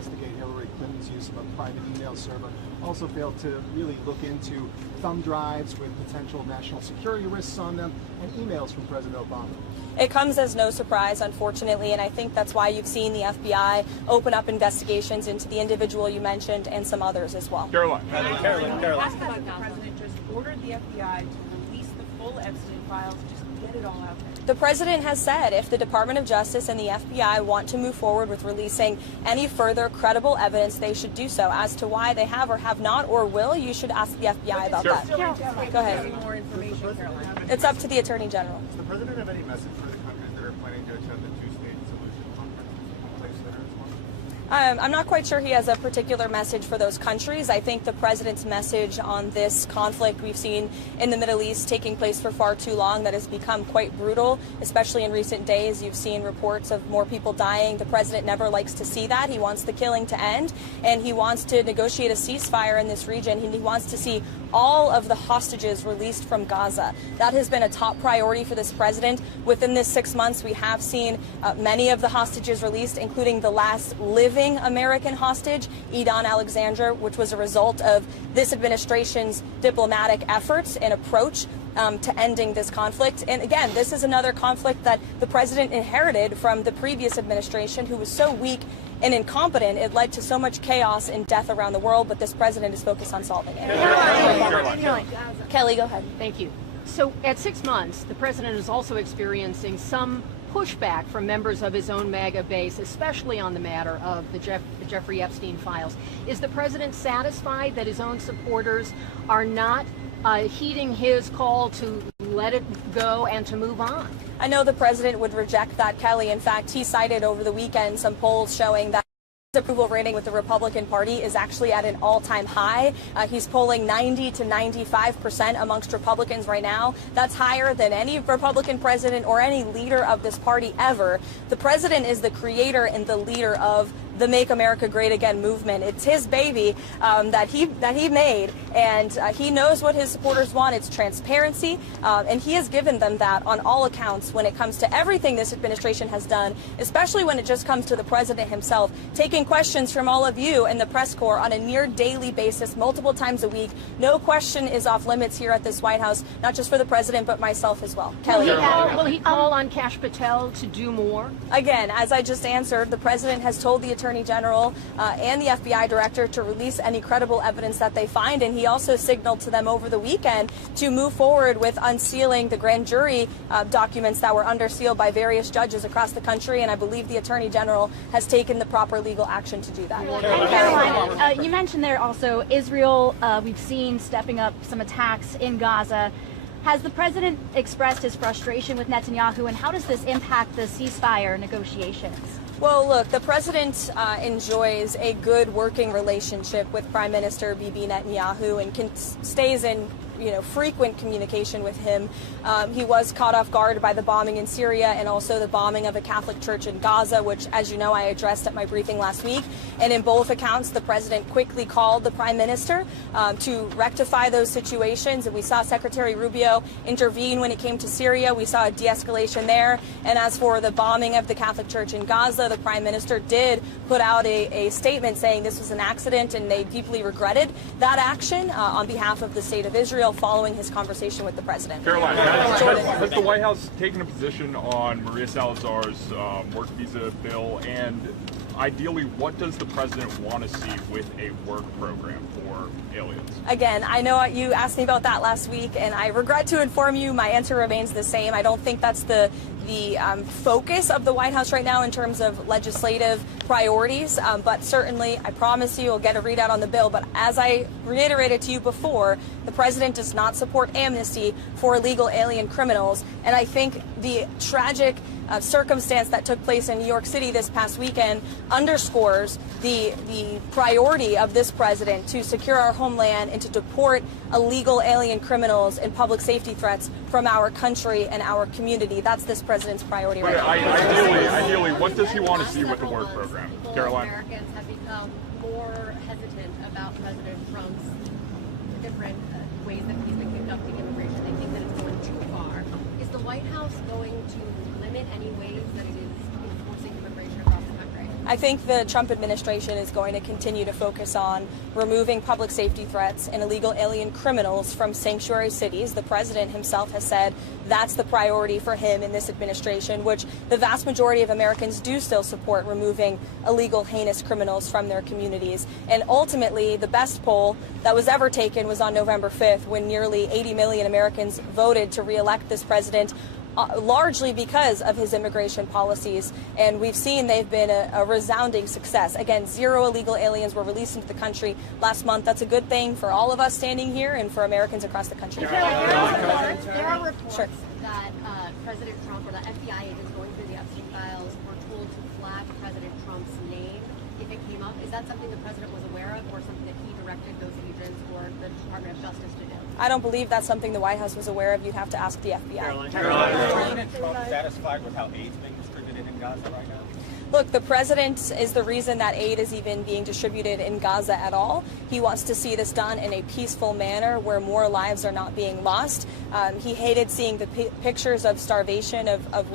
investigate Hillary Clinton's use of a private email server. Also failed to really look into thumb drives with potential national security risks on them and emails from President Obama. It comes as no surprise, unfortunately, and I think that's why you've seen the FBI open up investigations into the individual you mentioned and some others as well. Caroline. Caroline. The president just ordered the FBI to release the full Epstein files, just get it all out there. The president has said if the Department of Justice and the FBI want to move forward with releasing any further credible evidence, they should do so. As to why they have or have not or will, you should ask the FBI about that. Go ahead. More information, Caroline. It's up to the Attorney General. Does the president have any message for the countries that are planning to attend the two-state solution conference in place there as well? I'm not quite sure he has a particular message for those countries. I think the president's message on this conflict we've seen in the Middle East taking place for far too long that has become quite brutal, especially in recent days. You've seen reports of more people dying. The president never likes to see that. He wants the killing to end, and he wants to negotiate a ceasefire in this region. He wants to see all of the hostages released from Gaza. That has been a top priority for this president. Within this 6 months, we have seen many of the hostages released, including the last living American hostage, Edan Alexander, which was a result of this administration's diplomatic efforts and approach to ending this conflict. And again, this is another conflict that the president inherited from the previous administration, who was so weak and incompetent, it led to so much chaos and death around the world, but this president is focused on solving it. Kelly, go ahead. Thank you. So at 6 months, the president is also experiencing some pushback from members of his own MAGA base, especially on the matter of the Jeffrey Epstein files. Is the president satisfied that his own supporters are not heeding his call to let it go and to move on? I know the president would reject that, Kelly. In fact, he cited over the weekend some polls showing that his approval rating with the Republican Party is actually at an all-time high. He's polling 90 to 95% amongst Republicans right now. That's higher than any Republican president or any leader of this party ever. The president is the creator and the leader of the Make America Great Again movement. It's his baby that he made, and he knows what his supporters want. It's transparency, and he has given them that on all accounts when it comes to everything this administration has done, especially when it just comes to the president himself, taking questions from all of you in the press corps on a near daily basis, multiple times a week. No question is off limits here at this White House, not just for the president, but myself as well. Kelly. Will he call on Kash Patel to do more? Again, as I just answered, the president has told the Attorney General and the FBI director to release any credible evidence that they find, and he also signaled to them over the weekend to move forward with unsealing the grand jury documents that were under seal by various judges across the country, and I believe the Attorney General has taken the proper legal action to do that. And Caroline, you mentioned there also Israel, we've seen stepping up some attacks in Gaza. Has the president expressed his frustration with Netanyahu, and how does this impact the ceasefire negotiations? Well, look, the president enjoys a good working relationship with Prime Minister Bibi Netanyahu and stays in frequent communication with him. He was caught off guard by the bombing in Syria and also the bombing of a Catholic church in Gaza, which, as you know, I addressed at my briefing last week. And in both accounts, the president quickly called the prime minister to rectify those situations. And we saw Secretary Rubio intervene when it came to Syria. We saw a de-escalation there. And as for the bombing of the Catholic church in Gaza, the prime minister did put out a statement saying this was an accident, and they deeply regretted that action on behalf of the state of Israel, following his conversation with the president. Caroline, has the White House taken a position on Maria Salazar's work visa bill, and ideally, what does the president want to see with a work program for aliens? Again, I know you asked me about that last week, and I regret to inform you my answer remains the same. I don't think that's the focus of the White House right now in terms of legislative priorities, but certainly I promise you we'll get a readout on the bill. But as I reiterated to you before, the president does not support amnesty for illegal alien criminals, and I think the tragic circumstance that took place in New York City this past weekend underscores the priority of this president to secure our homeland and to deport illegal alien criminals and public safety threats from our country and our community. That's this president's priority right now. Ideally, what does he want to see with the work program? Caroline? Americans have become more hesitant about President Trump's different ways that he's been conducting immigration. They think that it's going too far. Is the White House going to limit any ways that it is enforcing immigration across the country? I think the Trump administration is going to continue to focus on removing public safety threats and illegal alien criminals from sanctuary cities. The president himself has said that's the priority for him in this administration, which the vast majority of Americans do still support, removing illegal, heinous criminals from their communities. And ultimately, the best poll that was ever taken was on November 5th, when nearly 80 million Americans voted to re-elect this president, largely because of his immigration policies. And we've seen they've been a resounding success. Again, 0 illegal aliens were released into the country last month. That's a good thing for all of us standing here and for Americans across the country. There are reports Sure. that President Trump or the FBI agents going through the Epstein files were told to flag President Trump's name if it came up. Is that something the president was aware of, or something that he directed those agents or the Department of Justice to do? I don't believe that's something the White House was aware of. You'd have to ask the FBI. Is President Trump satisfied with how aid's being distributed in Gaza right now? Look, the president is the reason that aid is even being distributed in Gaza at all. He wants to see this done in a peaceful manner where more lives are not being lost. He hated seeing the pictures of starvation of